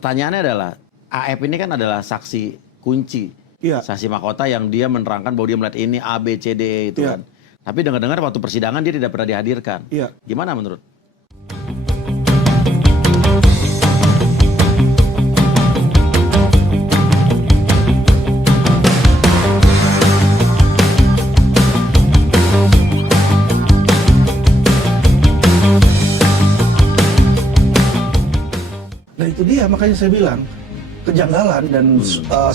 pertanyaannya adalah AF ini kan adalah saksi kunci, Iya. saksi mahkota yang dia menerangkan bahwa dia melihat ini A, B, C, D, E itu Iya. kan. Tapi dengar-dengar waktu persidangan dia tidak pernah dihadirkan. Iya. Gimana menurut? Nah itu dia, makanya saya bilang kejanggalan dan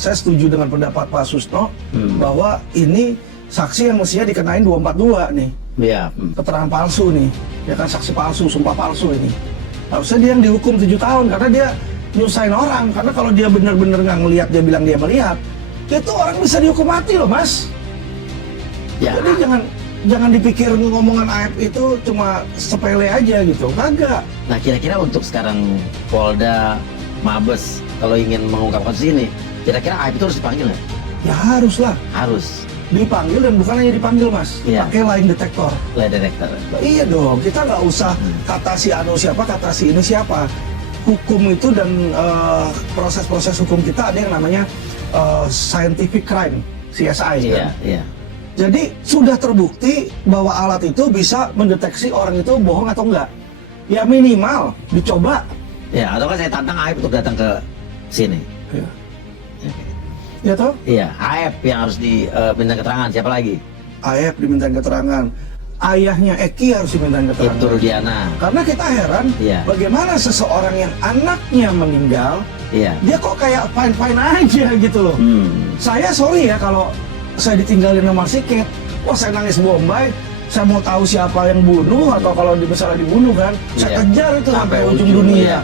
saya setuju dengan pendapat Pak Susno bahwa ini saksi yang mestinya dikenain 242 nih, Iya. keterangan palsu nih, ya kan, saksi palsu, sumpah palsu ini. Harusnya dia yang dihukum 7 tahun karena dia nyusahin orang. Karena kalau dia benar-benar nggak ngelihat, dia bilang dia melihat, itu orang bisa dihukum mati loh, Mas. Ya. Jadi jangan dipikir ngomongan AF itu cuma sepele aja gitu, kagak. Nah kira-kira untuk sekarang Polda, Mabes kalau ingin mengungkap kasus ini, kira-kira AF itu harus dipanggil nggak? Ya harus lah, Harus. dipanggil, dan bukan hanya dipanggil, Mas, Iya. pakai line detector. Lie detector. Nah, iya dong, kita nggak usah kata si anu siapa, kata si ini siapa. Hukum itu dan proses-proses hukum kita ada yang namanya scientific crime, CSI. Iya, Kan? iya. Jadi sudah terbukti bahwa alat itu bisa mendeteksi orang itu bohong atau enggak. Ya minimal dicoba. Ya, atau kan saya tantang AF untuk datang ke sini. Ya, ya toh? Iya, AF yang harus diminta keterangan. Siapa lagi? AF dimintain keterangan. Ayahnya Eki harus dimintain keterangan. Ibtu Rudiana. Karena kita heran, Iya. bagaimana seseorang yang anaknya meninggal, Iya. dia kok kayak fine-fine aja gitu loh. Saya sorry ya kalau saya ditinggalin sama si Kate, wah saya nangis bombay, saya mau tahu siapa yang bunuh, atau kalau misalnya dibunuh kan, saya Iya. kejar itu sampai ujung dunia.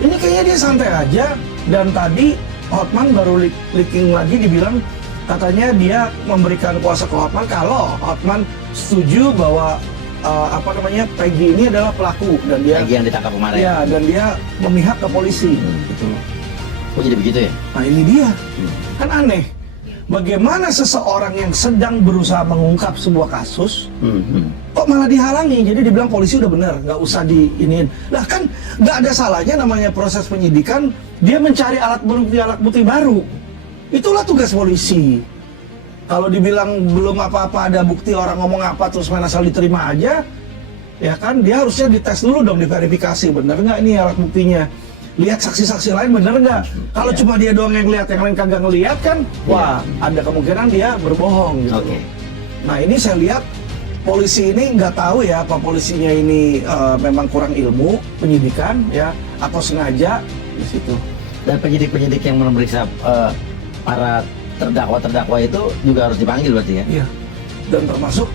Ini kayaknya dia santai aja, dan tadi Hotman baru leaking lagi, dibilang katanya dia memberikan kuasa ke Hotman kalau Hotman setuju bahwa Peggy ini adalah pelaku, dan dia Lagi yang ditangkap kemarin. ya, dan dia memihak ke polisi. Gitu. Oh jadi begitu ya? Nah ini dia, kan aneh. Bagaimana seseorang yang sedang berusaha mengungkap sebuah kasus, kok malah dihalangi? Jadi dibilang polisi udah bener, nggak usah diiniin. Lah kan nggak ada salahnya, namanya proses penyidikan, dia mencari alat bukti baru. Itulah tugas polisi. Kalau dibilang belum apa-apa ada bukti, orang ngomong apa terus main asal diterima aja, ya kan dia harusnya dites dulu dong, diverifikasi bener nggak ini alat buktinya. Lihat saksi-saksi lain bener nggak? Kalau cuma dia doang yang lihat, yang lain kagak ngelihat kan, wah ada kemungkinan dia berbohong gitu. Oke. Nah ini saya lihat polisi ini nggak tahu ya, apa polisinya ini memang kurang ilmu penyidikan ya, atau sengaja di situ. Dan penyidik-penyidik yang memeriksa para terdakwa itu juga harus dipanggil berarti ya? Iya. Dan termasuk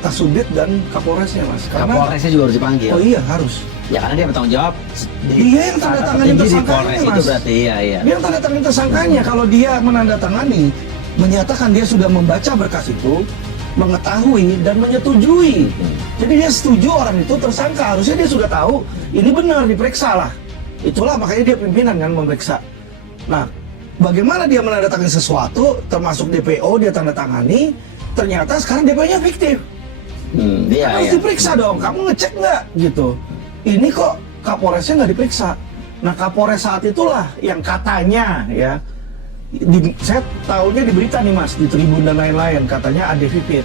Kasubdit dan Kapolresnya, Mas. Kapolresnya juga harus dipanggil. Oh iya harus. Ya karena dia bertanggung jawab. Dia yang tanda tanganin di tersangkanya, Polres itu Mas. berarti iya. Dia yang tanda tangan tersangkanya. Kalau dia menandatangani, menyatakan dia sudah membaca berkas itu, mengetahui dan menyetujui. Jadi dia setuju orang itu tersangka. Harusnya dia sudah tahu ini benar, diperiksa lah. Itulah makanya dia pimpinan kan memeriksa. Nah, bagaimana dia menandatangani sesuatu, termasuk DPO dia tanda tangani, ternyata sekarang DPO-nya fiktif. Iya, Harus iya. diperiksa dong, kamu ngecek nggak gitu. Ini kok Kapolresnya nggak diperiksa. Nah Kapolres saat itulah yang katanya ya, saya tahunya di berita nih Mas, di Tribun dan lain-lain, katanya Ade Vivit.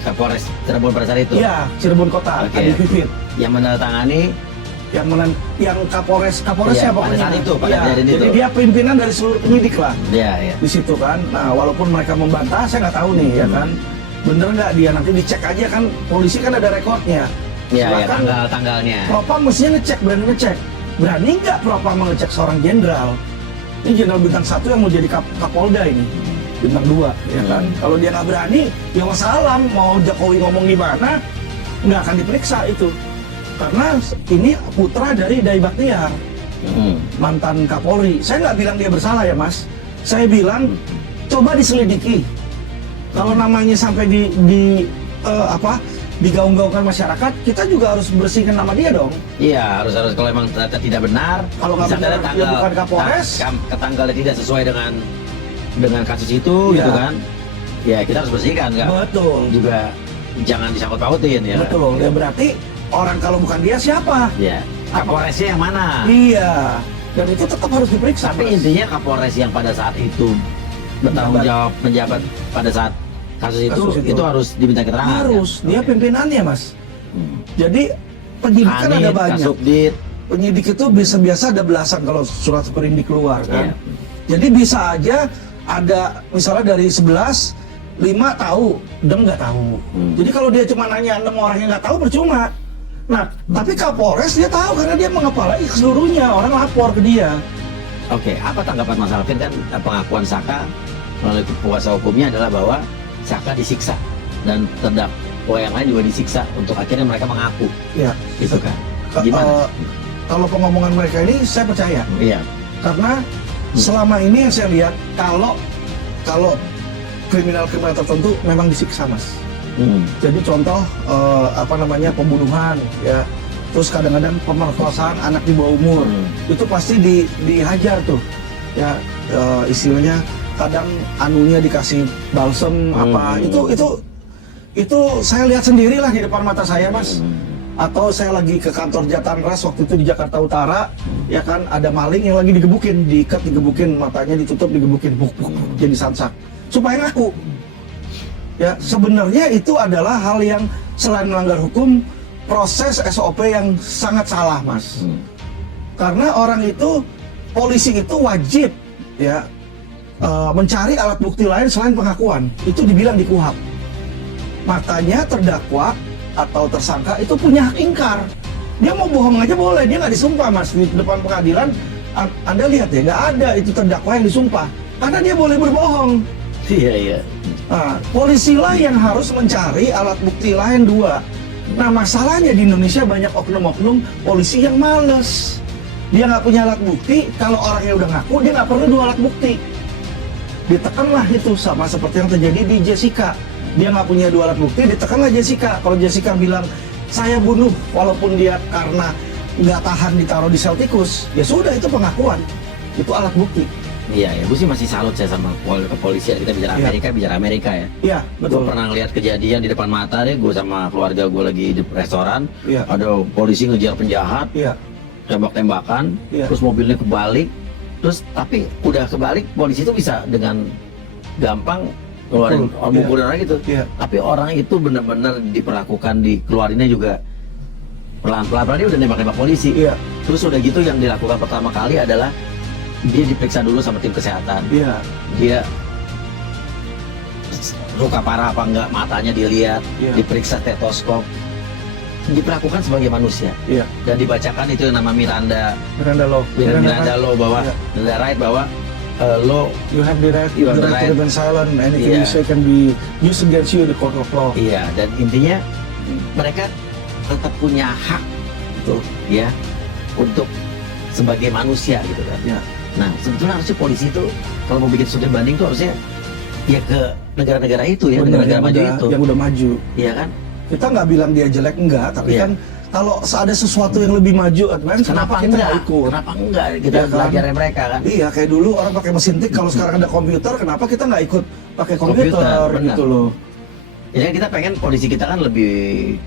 Kapolres Cirebon pada saat itu. Iya, Cirebon Kota, Oke. Ade Vivit. Yang menandatangani. Yang Kapolresnya Iya, pada pokoknya. saat itu, pada Iya, kejadian jadi itu. dia pimpinan dari seluruh penyidik lah Iya, iya. di situ kan. Nah walaupun mereka membantah, saya nggak tahu nih ya kan, bener nggak dia, nanti dicek aja kan, polisi kan ada rekodnya. Iya, iya, Silakan tanggal-tanggalnya. Propam mestinya ngecek, berani ngecek. Berani nggak Propam mengecek seorang jenderal? Ini jenderal bintang 1 yang mau jadi Kapolda ini, bintang 2, ya kan? Kalau dia nggak berani, ya wassalam, mau Jokowi ngomong gimana, nggak akan diperiksa itu. Karena ini putra dari Dai Baktiar, mantan Kapolri. Saya nggak bilang dia bersalah ya Mas. Saya bilang coba diselidiki. Kalau namanya sampai digaung-gaungkan masyarakat, kita juga harus bersihkan nama dia dong. Iya, harus kalau emang ternyata tidak benar. Kalau nggak misalnya benar, dia bukan Kapolres. Tanggalnya tidak sesuai dengan kasus itu, Iya. gitu kan? Ya kita harus bersihkan, nggak? Betul. Juga jangan disangkut pautin ya. Betul. Ya berarti orang kalau bukan dia siapa? Ya. Kapolresnya yang mana? Iya. dan itu tetap harus diperiksa. Tapi Mas. intinya Kapolres yang pada saat itu bertanggung jawab menjabat pada saat kasus itu harus diminta keterangan. Harus, kan? dia Oke. pimpinannya Mas. Hmm. Jadi penyidik kan ada Kanit, banyak. Kasubdit, Penyidik itu biasa ada belasan kalau surat sprindik keluar kan. Iya. Jadi bisa aja ada misalnya dari 11, 5 tahu, Dem nggak tahu. Jadi kalau dia cuma nanya 6 orang yang nggak tahu percuma. Nah, tapi Kapolres dia tahu karena dia mengepalai seluruhnya, orang lapor ke dia. Oke, apa tanggapan Mas Alvin kan pengakuan Saka melalui kuasa hukumnya adalah bahwa Saka disiksa dan terdakwa yang lain juga disiksa untuk akhirnya mereka mengaku, Ya, gitu kan? Gimana? Kalau pengomongan mereka ini saya percaya Iya. karena selama ini yang saya lihat kalau kriminal-kriminal tertentu memang disiksa Mas. Jadi contoh pembunuhan ya, terus kadang-kadang pemerkosaan anak di bawah umur itu pasti dihajar tuh ya, istilahnya kadang anunya dikasih balsem itu saya lihat sendirilah di depan mata saya Mas. Atau saya lagi ke kantor Jatanras waktu itu di Jakarta Utara ya kan, ada maling yang lagi digebukin matanya ditutup, digebukin buk jadi samsak supaya ngaku. Ya, sebenarnya itu adalah hal yang selain melanggar hukum, proses SOP yang sangat salah, Mas. Karena orang itu, polisi itu wajib ya mencari alat bukti lain selain pengakuan. Itu dibilang di KUHP. Makanya terdakwa atau tersangka itu punya hak ingkar. Dia mau bohong aja boleh, dia nggak disumpah, Mas. Di depan pengadilan, Anda lihat ya, nggak ada itu terdakwa yang disumpah. Karena dia boleh berbohong. Iya, iya. Nah, polisi lah yang harus mencari alat bukti lain 2. Nah, masalahnya di Indonesia banyak oknum-oknum polisi yang males. Dia nggak punya alat bukti, kalau orangnya udah ngaku, dia nggak perlu 2 alat bukti. Ditekanlah itu, sama seperti yang terjadi di Jessica. Dia nggak punya 2 alat bukti, ditekanlah Jessica. Kalau Jessica bilang, saya bunuh, walaupun dia karena nggak tahan ditaruh di sel tikus, ya sudah, itu pengakuan. Itu alat bukti. Iya, ya, gue sih masih salut saya sama kepolisian. Kita bicara Amerika, bicara Amerika ya. Iya, betul. Gue pernah lihat kejadian di depan mata deh, gue sama keluarga gue lagi di restoran, Iya. ada polisi ngejar penjahat, Iya, tembak-tembakan, Iya. terus mobilnya kebalik, terus tapi udah kebalik, polisi itu bisa dengan gampang keluarin Betul, orang gitu. Iya. Tapi orang itu benar-benar diperlakukan, dikeluarinnya juga pelan-pelan, dia udah nembak-nembak polisi. Iya. Terus udah gitu yang dilakukan pertama kali adalah dia diperiksa dulu sama tim kesehatan. Iya. Dia luka parah apa enggak, matanya dilihat, Iya. diperiksa stetoskop, diperlakukan sebagai manusia. Iya. Dan dibacakan itu yang nama Miranda Miranda Law bahwa Iya. Miranda right bahwa lo You have the right, You have the right. to remain silent. Anything Iya. you say can be used against you in the court of law. iya, dan intinya mereka tetap punya hak gitu ya untuk sebagai manusia gitu kan. Ya. Nah, sebetulnya harusnya polisi itu kalau mau bikin studi banding tuh harusnya ya ke negara-negara itu ya, Bener, negara-negara maju itu. yang udah maju. Iya kan? Kita nggak bilang dia jelek, enggak, tapi Iya. kan kalau ada sesuatu yang lebih maju advance, kenapa kita nggak ikut? Kenapa enggak kita Iya kan? belajar dari mereka kan? Iya, kayak dulu orang pakai mesin tik, kalau sekarang ada komputer, kenapa kita nggak ikut pakai komputer benar. gitu loh? Jadi kita pengen polisi kita kan lebih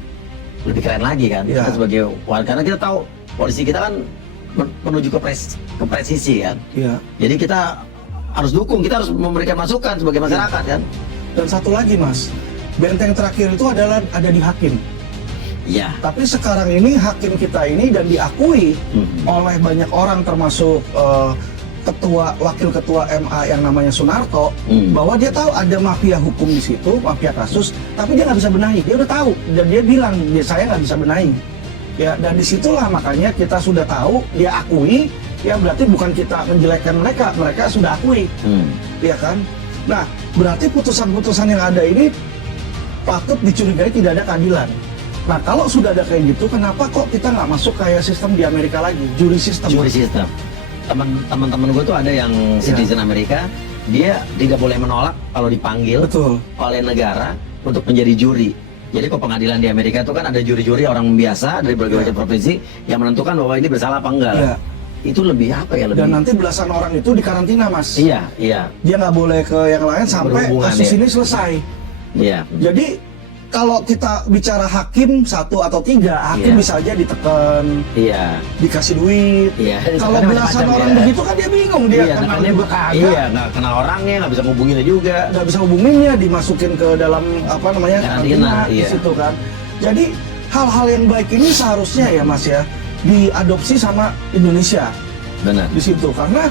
keren lagi kan. Iya. Kita sebagai warga, karena kita tahu polisi kita kan menuju ke presisi kan. Iya. Jadi kita harus dukung, kita harus memberikan masukan sebagai masyarakat kan. Dan satu lagi, Mas, benteng terakhir itu adalah ada di hakim. Iya. Tapi sekarang ini hakim kita ini dan diakui oleh banyak orang termasuk wakil ketua MA yang namanya Sunarto, bahwa dia tahu ada mafia hukum di situ, mafia kasus, tapi dia nggak bisa benahi. Dia udah tahu dan dia bilang, saya nggak bisa benahi. Ya, dan disitulah makanya kita sudah tahu, dia akui, ya berarti bukan kita menjelekkan mereka, mereka sudah akui, ya kan? Nah, berarti putusan-putusan yang ada ini patut dicurigai tidak ada keadilan. Nah, kalau sudah ada kayak gitu, kenapa kok kita nggak masuk kayak sistem di Amerika lagi, juri sistem? Juri sistem. Teman-teman gue tuh ada yang citizen Amerika, dia tidak boleh menolak kalau dipanggil Betul. oleh negara untuk menjadi juri. Jadi kok pengadilan di Amerika itu kan ada juri-juri orang biasa dari berbagai macam provinsi yang menentukan bahwa ini bersalah apa enggak. Iya. Itu lebih apa ya, lebih. Dan nanti belasan orang itu dikarantina, Mas. Iya, iya. Dia nggak boleh ke yang lain sampai Berhubungan, kasus ya. ini selesai. Iya. Jadi kalau kita bicara hakim 1 atau 3, hakim Iya. bisa aja ditekan, Iya. dikasih duit. Iya. Kalau Tekannya belasan macam-macam, orang ya. begitu kan dia bingung, dia Iya, kenal tekannya juga kagak, Iya, nggak kenal orangnya, nggak bisa ngubunginnya juga. nggak bisa hubunginnya, dimasukin ke dalam apa namanya Karantina, di iya. situ kan. Jadi hal-hal yang baik ini seharusnya ya Mas ya diadopsi sama Indonesia Benar. di situ, karena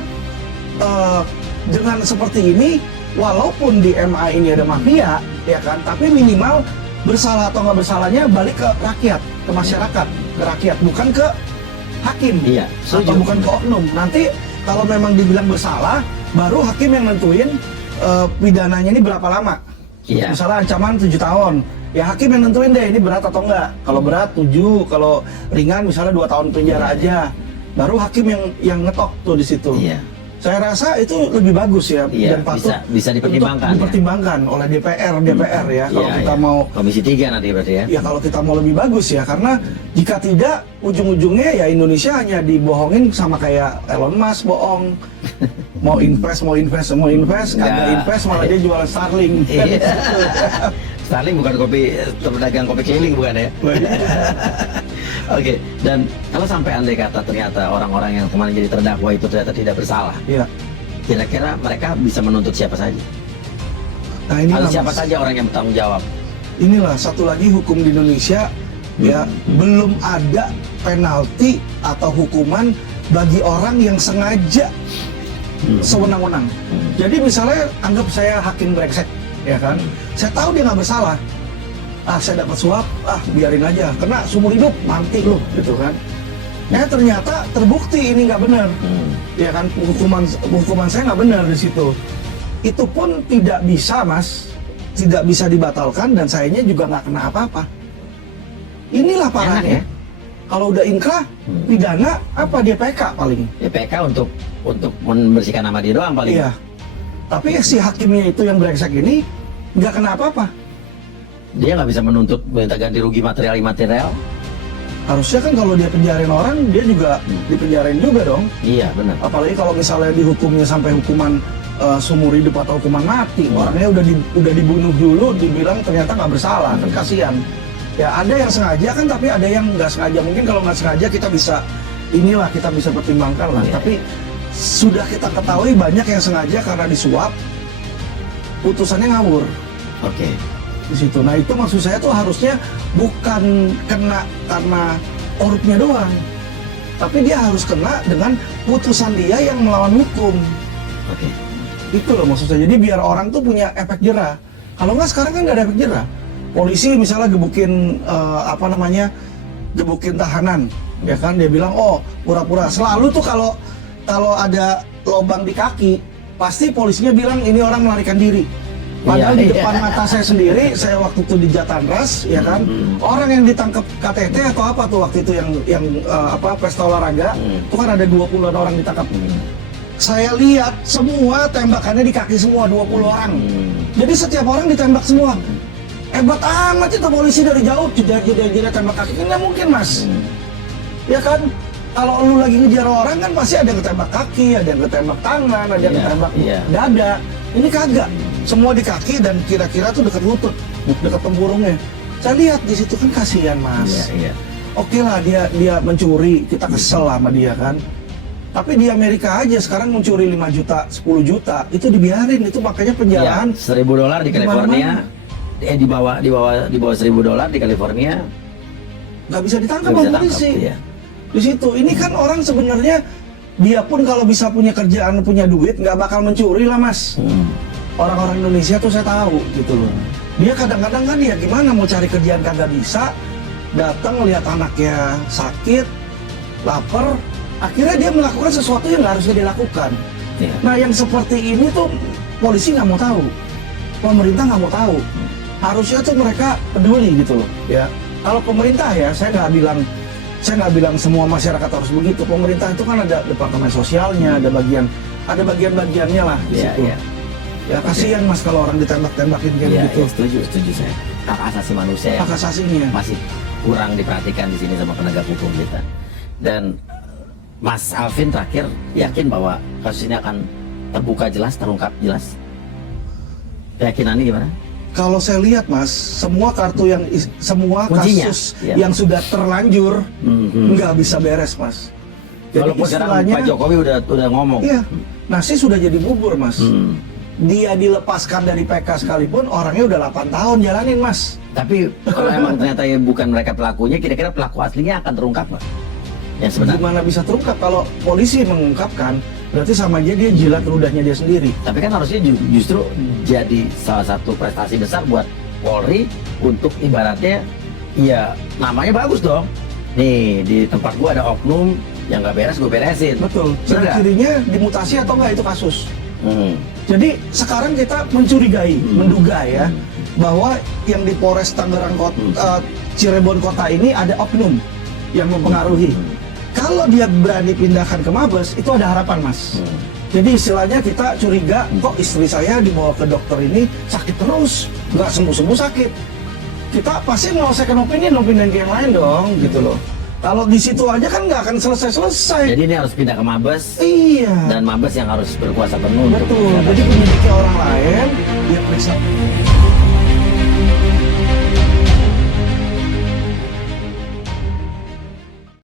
dengan seperti ini, walaupun di MA ini ada mafia ya kan, tapi minimal bersalah atau nggak bersalahnya balik ke rakyat, ke masyarakat, ke rakyat, bukan ke hakim Iya, atau setuju. bukan ke oknum. Nanti kalau memang dibilang bersalah, baru hakim yang nentuin pidananya ini berapa lama. Iya. Misalnya ancaman 7 tahun, ya hakim yang nentuin deh ini berat atau enggak. Kalau berat 7, kalau ringan misalnya 2 tahun penjara aja, baru hakim yang ngetok tuh di situ. Iya. Saya rasa itu lebih bagus ya, Iya, dan patut bisa dipertimbangkan, untuk dipertimbangkan oleh DPR ya. Kalau Iya, kita iya. mau, Komisi 3 nanti berarti ya. ya kalau kita mau lebih bagus ya, karena jika tidak ujung-ujungnya ya Indonesia hanya dibohongin sama kayak Elon Musk bohong. Mau invest, kagak Nggak. invest malah dia jualan Starlink. Iya. Starling bukan pedagang kopi keliling bukan ya? Oke, dan kalau sampai andai kata ternyata orang-orang yang kemarin jadi terdakwa itu ternyata tidak bersalah, Iya. kira-kira mereka bisa menuntut siapa saja? Nah inilah Atau siapa Mas. saja orang yang bertanggung jawab? Inilah satu lagi hukum di Indonesia ya, belum ada penalti atau hukuman bagi orang yang sengaja sewenang-wenang. Jadi misalnya anggap saya hakim brengsek, ya kan? Saya tahu dia nggak bersalah. Saya dapat suap, biarin aja, kena seumur hidup, mati lu, gitu kan? Ternyata terbukti ini nggak benar, ya kan? Hukuman saya nggak benar di situ. Itu pun tidak bisa, Mas, tidak bisa dibatalkan dan sayanya juga nggak kena apa-apa. Inilah Enak parahnya. ya? Kalau udah inkrah, pidana apa dia PK paling? DPK untuk membersihkan nama dia doang paling. Iya. Tapi si hakimnya itu yang brengsek ini nggak kena apa-apa. Dia nggak bisa menuntut minta ganti rugi material imaterial. Harusnya kan kalau dia penjarain orang, dia juga dipenjarain juga dong. Iya benar. Apalagi kalau misalnya dihukumnya sampai hukuman seumur hidup atau hukuman mati, orangnya udah dibunuh dulu, dibilang ternyata nggak bersalah, kan kasihan. Ya ada yang sengaja kan, tapi ada yang nggak sengaja. Mungkin kalau nggak sengaja kita bisa pertimbangkan lah. Iya. Tapi sudah kita ketahui banyak yang sengaja karena disuap, putusannya ngawur Oke. di situ. Nah itu maksud saya tuh harusnya bukan kena karena korupnya doang, tapi dia harus kena dengan putusan dia yang melawan hukum. Oke. Itu loh maksud saya. Jadi biar orang tuh punya efek jerah. Kalau nggak sekarang kan nggak ada efek jerah. Polisi misalnya gebukin gebukin tahanan, ya kan, dia bilang oh pura-pura. Selalu tuh kalau ada lubang di kaki, pasti polisinya bilang ini orang melarikan diri. Padahal di depan mata saya sendiri, saya waktu itu di Jatanras, ya kan, orang yang ditangkap KTT atau apa tuh waktu itu yang pesta olahraga, itu kan ada 20-an orang ditangkap. Saya lihat semua tembakannya di kaki semua, 20 orang. Jadi setiap orang ditembak semua. Hebat amat itu polisi dari jauh, jeda tembak kaki, kan nggak mungkin Mas. Ya kan, kalau lu lagi ngejar orang kan pasti ada yang ketembak kaki, ada yang ketembak tangan, ada yang ketembak dada. Ini kagak, semua di kaki dan kira-kira tuh dekat lutut, dekat tempurungnya. Saya lihat di situ kan kasihan Mas. Iya. Oke lah dia mencuri, kita kesel sama dia kan. Tapi di Amerika aja sekarang mencuri 5 juta, 10 juta, itu dibiarin, itu makanya penjarahan. Ya, $1.000 di California, di bawah $1.000 di California, Nggak bisa ditangkap nggak bisa sama tangkap. polisi. Iya. Di situ, ini kan orang sebenarnya dia pun kalau bisa punya kerjaan, punya duit, nggak bakal mencuri lah Mas. Orang-orang Indonesia tuh saya tahu gitu loh. Dia kadang-kadang kan ya gimana mau cari kerjaan kagak bisa, datang lihat anaknya sakit, lapar, akhirnya dia melakukan sesuatu yang nggak harusnya dilakukan. Iya. Nah yang seperti ini tuh polisi nggak mau tahu, pemerintah nggak mau tahu. Harusnya tuh mereka peduli gitu loh. Ya kalau pemerintah ya saya nggak bilang semua masyarakat harus begitu. Pemerintah itu kan ada departemen sosialnya, ada bagian-bagiannya lah di situ. Iya. Ya kasihan Mas kalau orang ditembak-tembakin kayak Iya, gitu. setuju saya. Hak asasi manusia yang Hak asasinya. masih kurang diperhatikan di sini sama penegak hukum kita. Dan Mas Alvin terakhir yakin bahwa kasus ini akan terbuka jelas, terungkap jelas. Keyakinannya gimana? kalau saya lihat Mas, semua kartu yang semua Kuncinya, kasus ya. yang sudah terlanjur nggak bisa beres Mas. Jadi Walaupun sekarang Pak Jokowi udah ngomong. iya, nasi sudah jadi bubur Mas. Dia dilepaskan dari PK sekalipun orangnya udah 8 tahun jalanin Mas. Tapi kalau emang ternyata ya bukan mereka pelakunya, kira-kira pelaku aslinya akan terungkap nggak? Yang sebenarnya. Gimana bisa terungkap kalau polisi mengungkapkan? Berarti sama aja dia jilat ludahnya dia sendiri. Tapi kan harusnya justru jadi salah satu prestasi besar buat Polri untuk ibaratnya ya namanya bagus dong. Nih di tempat gua ada oknum yang nggak beres gue beresin. Betul. Bener. Kirinya dimutasi atau enggak itu kasus. Hmm. Jadi sekarang kita mencurigai, menduga ya bahwa yang di Polres Tangerang Cirebon Kota ini ada oknum yang mempengaruhi. Kalau dia berani pindahkan ke Mabes, itu ada harapan Mas. Jadi istilahnya kita curiga, kok istri saya dibawa ke dokter ini sakit terus, nggak sembuh-sembuh sakit. Kita pasti mau second opinion yang lain dong, gitu loh. Kalau di situ aja kan nggak akan selesai-selesai. Jadi ini harus pindah ke Mabes Iya. dan Mabes yang harus berkuasa penuh. untuk Betul. mendapat- Jadi penyidiknya orang lain, dia periksa.